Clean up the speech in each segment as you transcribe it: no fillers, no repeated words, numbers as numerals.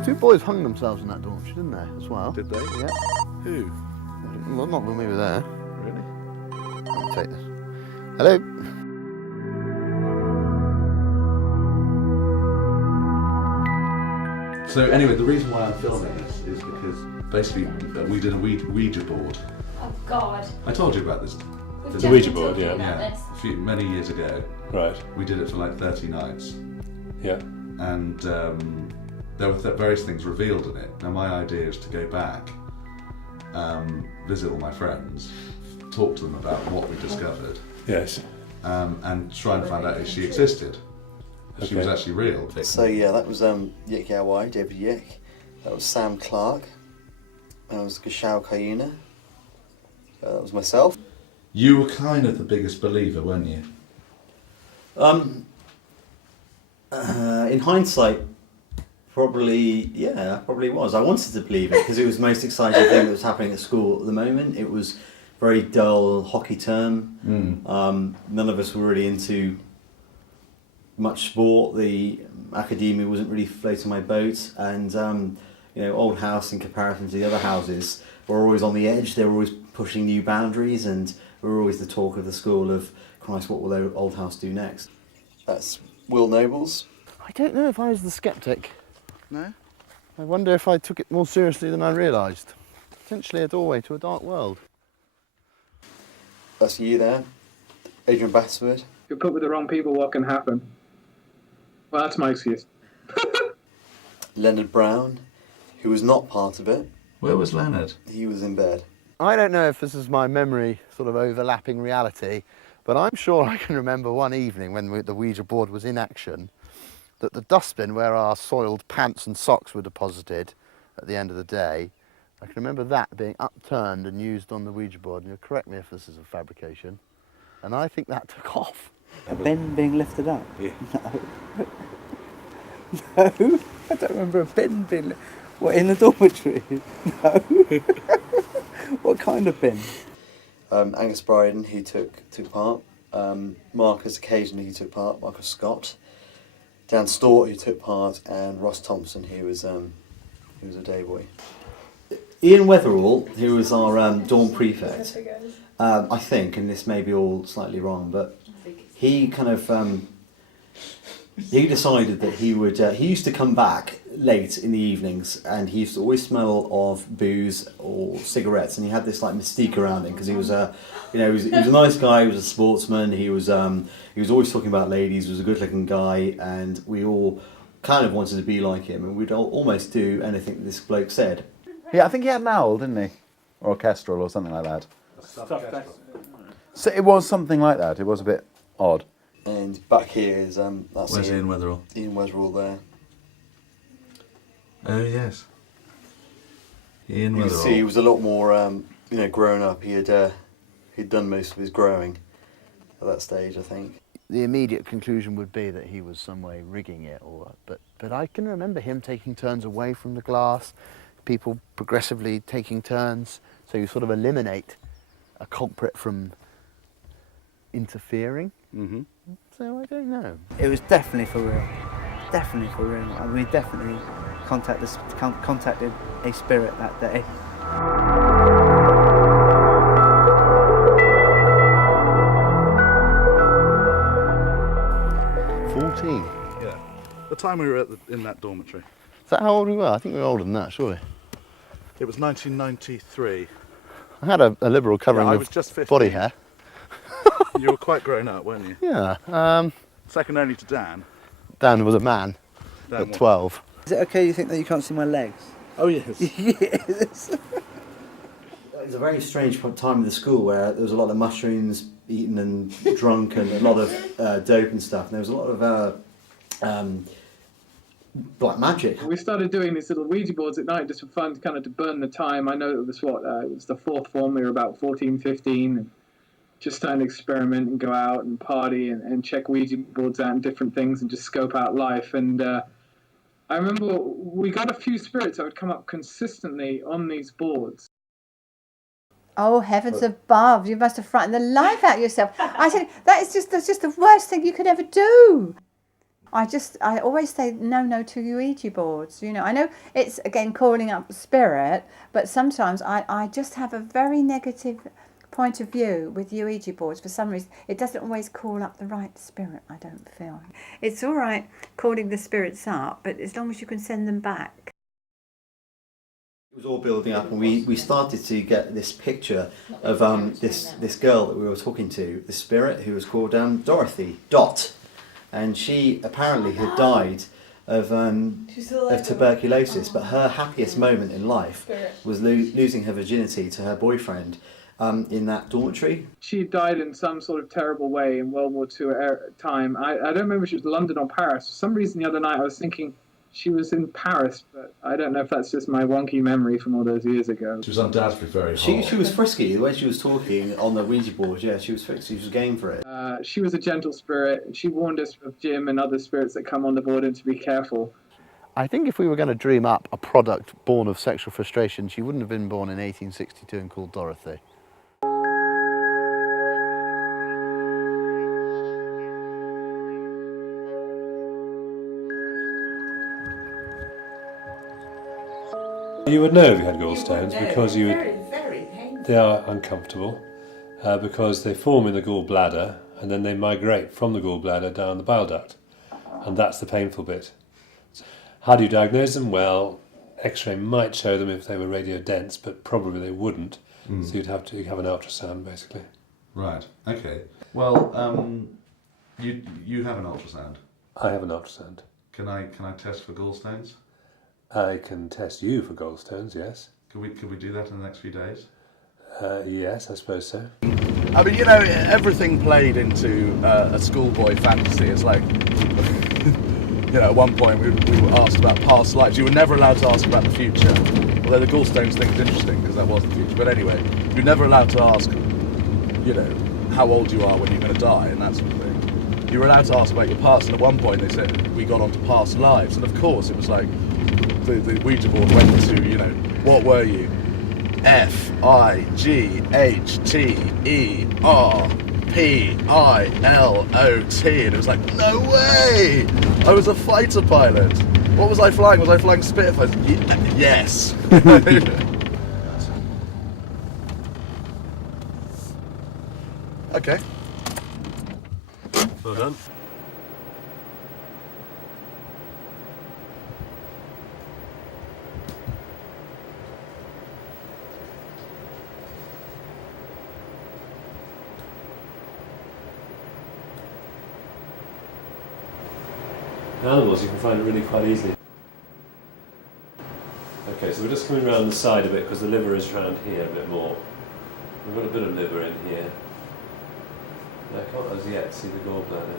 Those two boys hung themselves in that dormitory, didn't they, as well? Did they? Yeah. Who? Well, not when we were there. Really? I'll take this. Hello? So anyway, the reason why I'm filming this is because basically we did a Ouija board. Oh God. I told you about this. We've The just Ouija been talking about this. many years ago. Right. We did it for like 30 nights. Yeah. And there were various things revealed in it. Now my idea is to go back, visit all my friends, talk to them about what we discovered, Yes. and try and find out if she existed. If she was Okay. actually real. So yeah, that was Yik Yawai, David Yik. That was Sam Clark. That was Gashao Kayuna. That was myself. You were kind of the biggest believer, weren't you? In hindsight, probably was. I wanted to believe it because it was the most exciting thing that was happening at school at the moment. It was very dull hockey term. None of us were really into much sport. The academia wasn't really floating my boat, and Old House in comparison to the other houses were always on the edge. They were always pushing new boundaries, and we were always the talk of the school of, Christ, what will Old House do next? That's Will Nobles. I don't know if I was the sceptic. No? I wonder if I took it more seriously than I realised. Potentially a doorway to a dark world. That's you there, Adrian Batsford. If you're put with the wrong people, what can happen? Well, that's my excuse. Leonard Brown, who was not part of it. Where was Leonard? He was in bed. I don't know if this is my memory sort of overlapping reality, but I'm sure I can remember one evening when the Ouija board was in action, that the dustbin where our soiled pants and socks were deposited at the end of the day, I can remember that being upturned and used on the Ouija board, and you'll correct me if this is a fabrication, and I think that took off. A bin being lifted up? Yeah. No. No, I don't remember a bin being... What, in the dormitory? No. What kind of bin? Angus Bryden, who took part. Marcus occasionally who took part. Marcus Scott. Dan Stort, who took part, and Ross Thompson, who was a day boy. Ian Weatherall, who was our dorm prefect, I think, and this may be all slightly wrong, but he kind of he decided that he would. He used to come back late in the evenings, and he used to always smell of booze or cigarettes, and he had this like mystique around him because he was he was a nice guy. He was a sportsman. He was always talking about ladies. He was a good-looking guy, and we all kind of wanted to be like him, and we'd almost do anything that this bloke said. Yeah, I think he had an owl, didn't he? Or a kestrel or something like that. So it was something like that. It was a bit odd. And back here is that's Where's Ian Weatherall? Ian Weatherall there. Oh yes. Ian You can Weatherall. see he was a lot more grown up. He'd done most of his growing at that stage, I think. The immediate conclusion would be that he was some way rigging it, but I can remember him taking turns away from the glass, people progressively taking turns, so you sort of eliminate a culprit from interfering. Mm-hmm. So I don't know. It was definitely for real. Definitely for real. And we definitely contacted a spirit that day. Yeah. The time we were in that dormitory. Is that how old we were? I think we were older than that, surely. It was 1993. I had a liberal covering I of was just 15. body hair. You were quite grown up, weren't you? Yeah. Second only to Dan. Dan was a man Dan at was. 12. Is it okay you think that you can't see my legs? Oh yes. Yes. It was a very strange time of the school where there was a lot of mushrooms eaten and drunk and a lot of dope and stuff. And there was a lot of black magic. We started doing these little Ouija boards at night just for fun, kind of to burn the time. I know it was it was the fourth form. We were about 14, 15, and just starting to experiment and go out and party and check Ouija boards out and different things and just scope out life. And I remember we got a few spirits that would come up consistently on these boards. Oh, heavens above, you must have frightened the life out of yourself. I said, that's just the worst thing you could ever do. I always say no to Ouija boards. You know, I know it's again calling up spirit, but sometimes I just have a very negative point of view with Ouija boards. For some reason, it doesn't always call up the right spirit, I don't feel. It's all right calling the spirits up, but as long as you can send them back. It was all building up, and we started to get this picture of this girl that we were talking to, the spirit, who was called Dorothy Dot, and she apparently had died of tuberculosis, but her happiest moment in life was losing her virginity to her boyfriend in that dormitory. She died in some sort of terrible way in World War II time. I don't remember if she was London or Paris. For some reason the other night I was thinking she was in Paris, but I don't know if that's just my wonky memory from all those years ago. She was undoubtedly very hot. She was frisky. The way she was talking on the Ouija board, yeah, she was frisky. She was game for it. She was a gentle spirit, and she warned us of Jim and other spirits that come on the board and to be careful. I think if we were going to dream up a product born of sexual frustration, she wouldn't have been born in 1862 and called Dorothy. You would know if you had gallstones because they are uncomfortable because they form in the gallbladder and then they migrate from the gallbladder down the bile duct, and that's the painful bit. How do you diagnose them? Well, X-ray might show them if they were radiodense, but probably they wouldn't. So you'd have an ultrasound basically. Right. Okay. Well, you have an ultrasound. I have an ultrasound. Can I test for gallstones? I can test you for gallstones, yes. Could we do that in the next few days? Yes, I suppose so. I mean, you know, everything played into a schoolboy fantasy. It's like, you know, at one point we were asked about past lives. You were never allowed to ask about the future. Although the gallstones thing is interesting because that was the future. But anyway, you're never allowed to ask, you know, how old you are when you're going to die and that sort of thing. You were allowed to ask about your past, and at one point they said we got onto past lives, and of course it was like the Ouija board went to, you know, what were you? F-I-G-H-T-E-R-P-I-L-O-T, and it was like, no way! I was a fighter pilot. What was I flying? Was I flying Spitfires? Yes. Okay. Well done. Animals, you can find it really quite easily. Okay, so we're just coming around the side a bit because the liver is around here a bit more. We've got a bit of liver in here. I can't as yet see the gallbladder.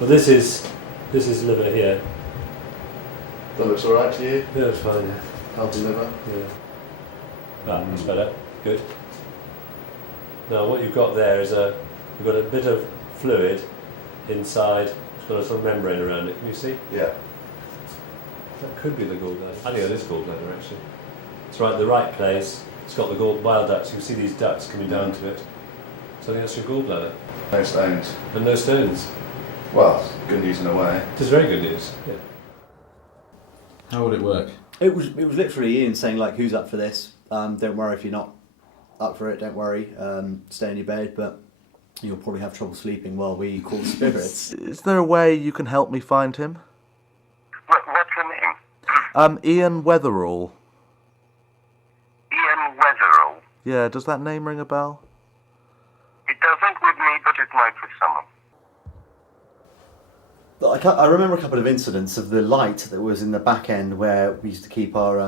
Well, this is liver here. That looks alright to you? Yeah, it's fine. Yeah. Healthy liver? Yeah. That's better. Good. Now, what you've got there is you've got a bit of fluid inside. It's got a sort of membrane around it. Can you see? Yeah. That could be the gallbladder. I think it is gallbladder actually. It's right in the right place. It's got the bile ducts. You can see these ducts coming down to it. So I think that's your gallbladder. No stones. And no stones. Well, good news in a way. It is very good news. Yeah. How would it work? It was literally Ian saying, like, who's up for this? Don't worry if you're not up for it, don't worry. Stay in your bed, but you'll probably have trouble sleeping while we call spirits. Is there a way you can help me find him? What's your name? Ian Weatherall. Ian Weatherall. Yeah, does that name ring a bell? It doesn't with me, but it might with someone. I remember a couple of incidents of the light that was in the back end where we used to keep our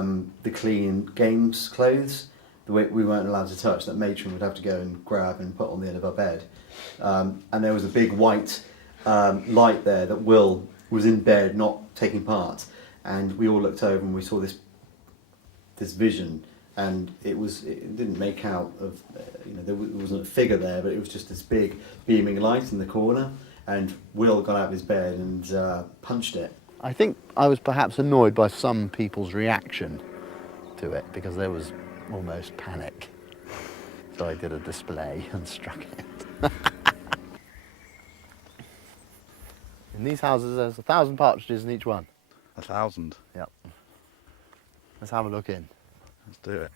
the clean games clothes, the way we weren't allowed to touch, that matron would have to go and grab and put on the end of our bed. And there was a big white light there that Will was in bed not taking part, and we all looked over and we saw this vision, and it didn't make out of there wasn't a figure there, but it was just this big beaming light in the corner. And Will got out of his bed and punched it. I think I was perhaps annoyed by some people's reaction to it because there was almost panic. So I did a display and struck it. In these houses, there's 1,000 partridges in each one. 1,000. Yep. Let's have a look in. Let's do it.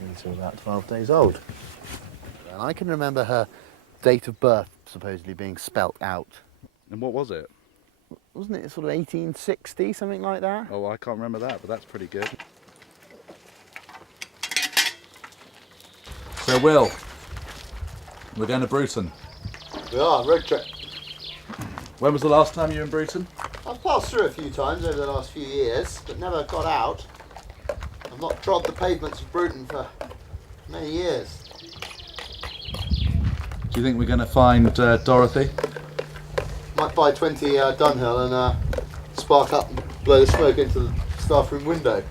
Until about 12 days old. And I can remember her date of birth supposedly being spelt out. And what was it? Wasn't it sort of 1860, something like that? Oh, I can't remember that, but that's pretty good. So, Will, we're going to Bruton. We are, road trip. When was the last time you were in Bruton? I've passed through a few times over the last few years, but never got out. I've not trod the pavements of Bruton for many years. Do you think we're going to find Dorothy? Might buy 20 Dunhill and spark up and blow the smoke into the staff room window.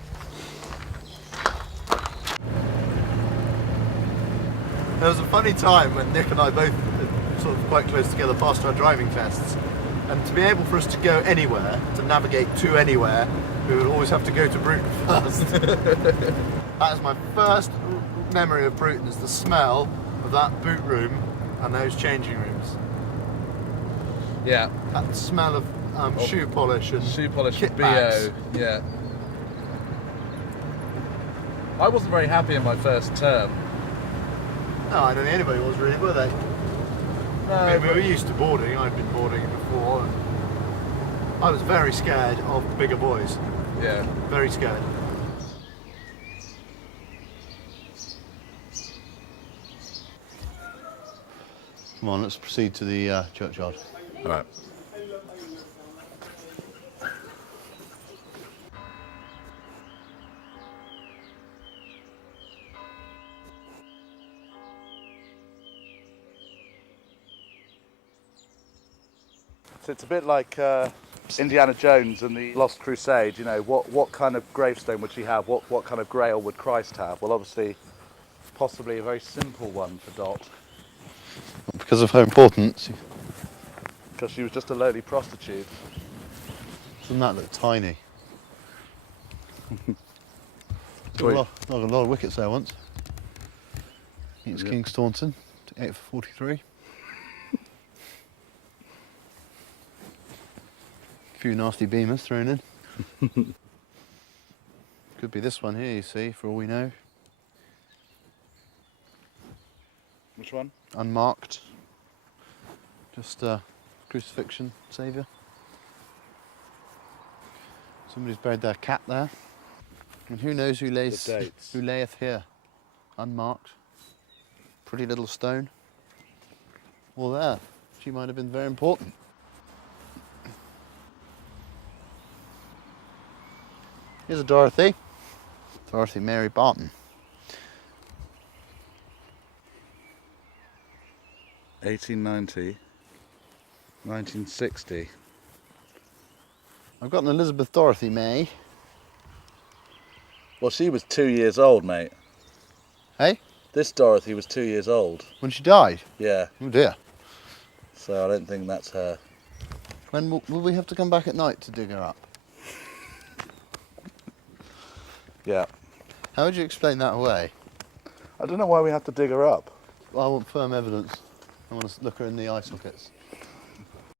There was a funny time when Nick and I both sort of quite close together passed our driving tests, and to be able for us to go anywhere, to navigate to anywhere, we would always have to go to Bruton first. That is my first memory of Bruton, is the smell of that boot room and those changing rooms. Yeah. That smell of shoe polish and kit BO. bags. Yeah. I wasn't very happy in my first term. No, I don't think anybody was really, were they? No, I mean, we were used to boarding. I'd been boarding before. And I was very scared of bigger boys. Yeah. Very scared. Come on, let's proceed to the churchyard. All right. So it's a bit like Indiana Jones and the Lost Crusade. You know, what kind of gravestone would she have? What kind of grail would Christ have? Well, obviously, possibly a very simple one for Dot. Because of her importance. Because she was just a lowly prostitute. Doesn't that look tiny? Got a lot of wickets there once. It's King Staunton, 8 for 43. A few nasty beamers thrown in. Could be this one here, you see, for all we know. Which one? Unmarked. Just crucifixion, saviour. Somebody's buried their cat there. And who knows who layeth here? Unmarked. Pretty little stone. Well, there. She might have been very important. Here's a Dorothy. Dorothy Mary Barton. 1890, 1960. I've got an Elizabeth Dorothy May. Well, she was 2 years old, mate. Hey? This Dorothy was 2 years old. When she died? Yeah. Oh dear. So I don't think that's her. When will we have to come back at night to dig her up? Yeah. How would you explain that away? I don't know why we have to dig her up. I want firm evidence. I want to look her in the eye sockets.